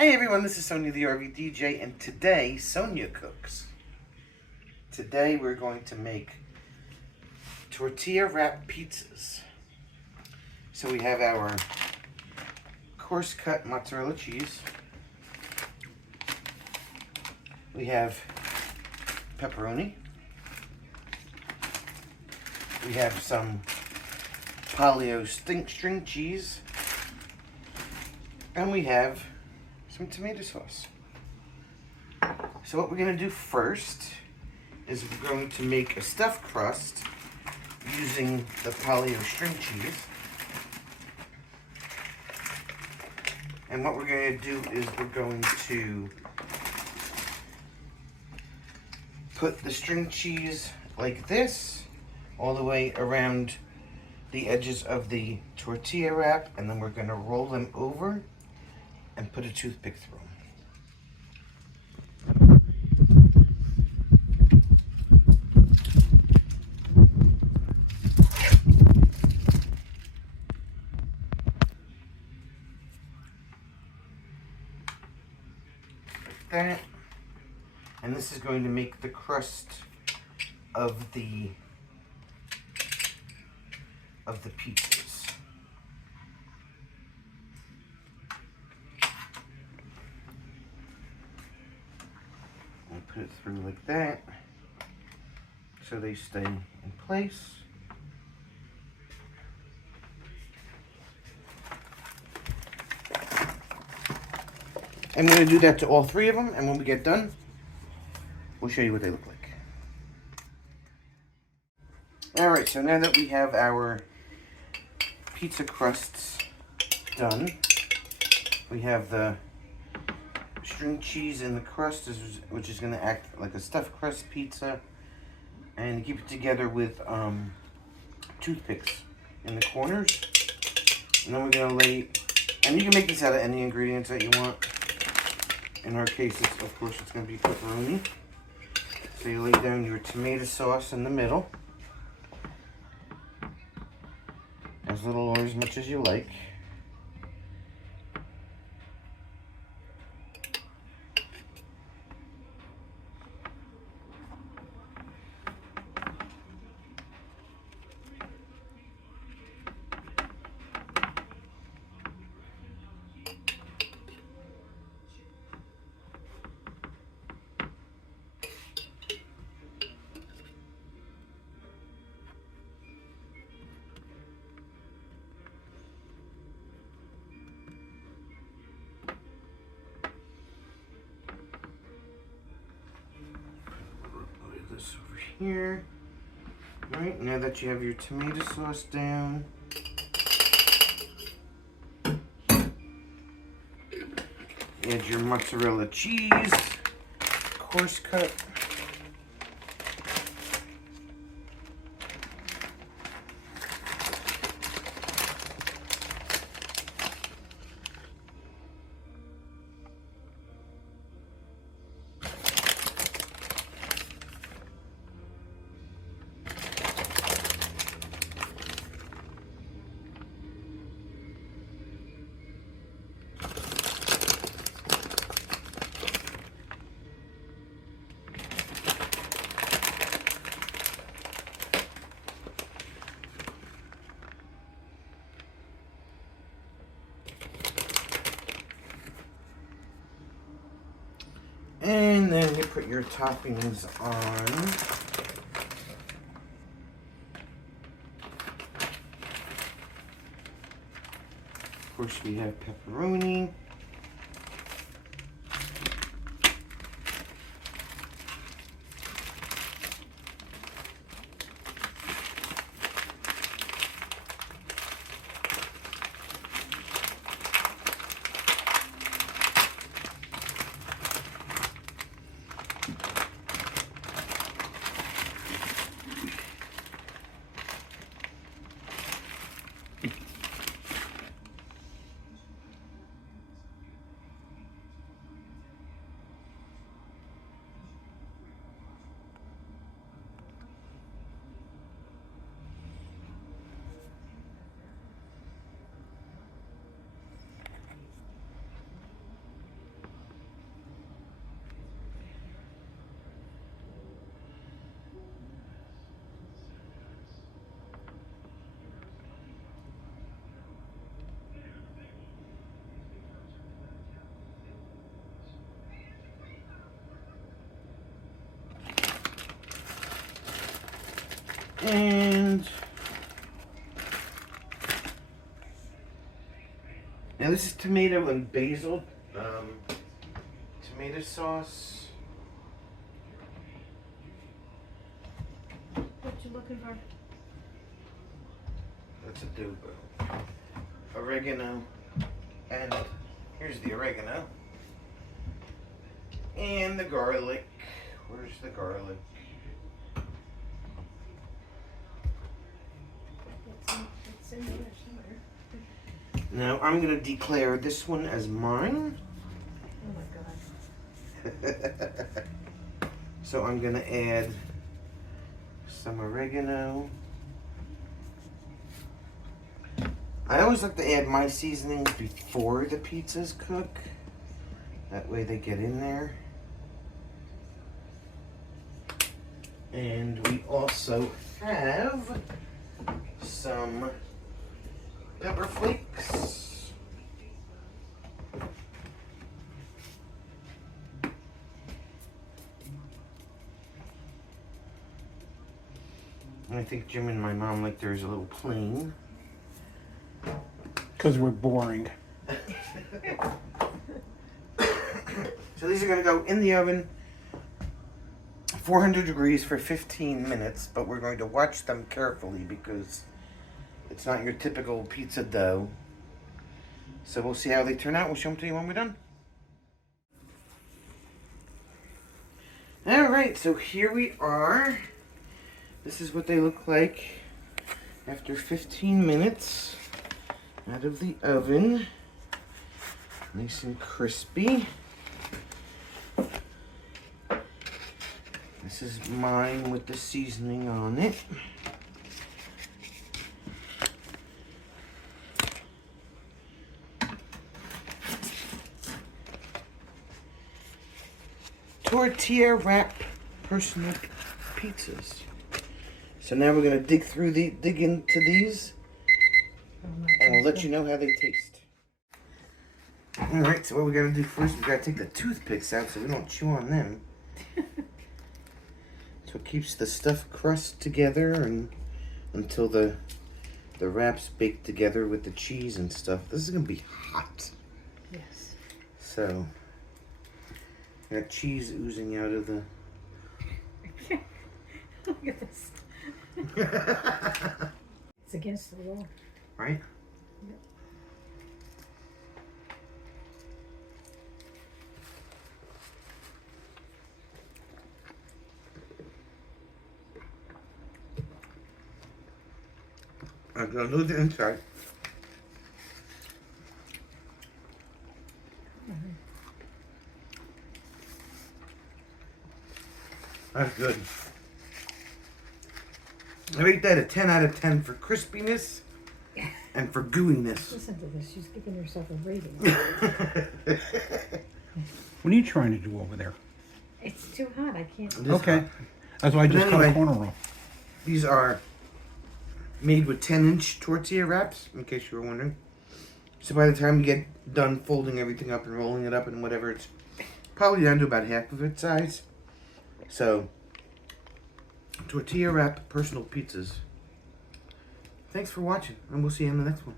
Hey everyone, this is Sonja the RV DJ, and today Sonja cooks. Today we're going to make tortilla wrap pizzas. So we have our coarse cut mozzarella cheese. We have pepperoni. We have some paleo string cheese. And we have some tomato sauce. So what we're going to do first is we're going to make a stuffed crust using the paleo string cheese. And what we're going to do is we're going to put the string cheese like this all the way around the edges of the tortilla wrap, and then we're going to roll them over and put a toothpick through them. Like that. And this is going to make the crust of the pizzas. And put it through like that so they stay in place. I'm going to do that to all three of them, and when we get done, we'll show you what they look like. Alright, so now that we have our pizza crusts done, we have the string cheese in the crust, which is going to act like a stuffed crust pizza, and keep it together with toothpicks in the corners. And then we're going to lay, and you can make this out of any ingredients that you want. In our case, of course, it's going to be pepperoni. So you lay down your tomato sauce in the middle, as little or as much as you like. This over here. Alright, now that you have your tomato sauce down, add your mozzarella cheese, coarse cut. And then you put your toppings on. Of course, we have pepperoni. And now this is tomato and basil tomato sauce. What you looking for? That's adobo. Oregano. And here's the oregano. And the garlic. Where's the garlic? It's in there somewhere. Now I'm going to declare this one as mine. Oh my god. So I'm going to add some oregano. I always like to add my seasonings before the pizzas cook. That way they get in there. And we also have some pepper flakes. I think Jim and my mom like theirs a little plain. Because we're boring. So these are going to go in the oven, 400 degrees for 15 minutes, but we're going to watch them carefully because it's not your typical pizza dough. So we'll see how they turn out. We'll show them to you when we're done. Alright, so here we are. This is what they look like after 15 minutes out of the oven. Nice and crispy. This is mine with the seasoning on it. Tortilla wrap personal pizzas. So now we're gonna dig into these, and we'll let you know how they taste. All right. So what we gotta do first? We gotta take the toothpicks out so we don't chew on them. So it keeps the stuffed crust together and until the wraps bake together with the cheese and stuff. This is gonna be hot. Yes. So got cheese oozing out of the. Look at this. It's against the wall. Right? Yep. I'm gonna lose the inside. That's good. I rate that a 10 out of 10 for crispiness and for gooiness. Listen to this. She's giving herself a rating. What are you trying to do over there? It's too hot. I can't. Okay. That's why I just cut a Anyway. corner roll. These are made with 10-inch tortilla wraps, in case you were wondering. So by the time you get done folding everything up and rolling it up and whatever, it's probably down to about half of its size. So, tortilla wrap personal pizzas. Thanks for watching, and we'll see you in the next one.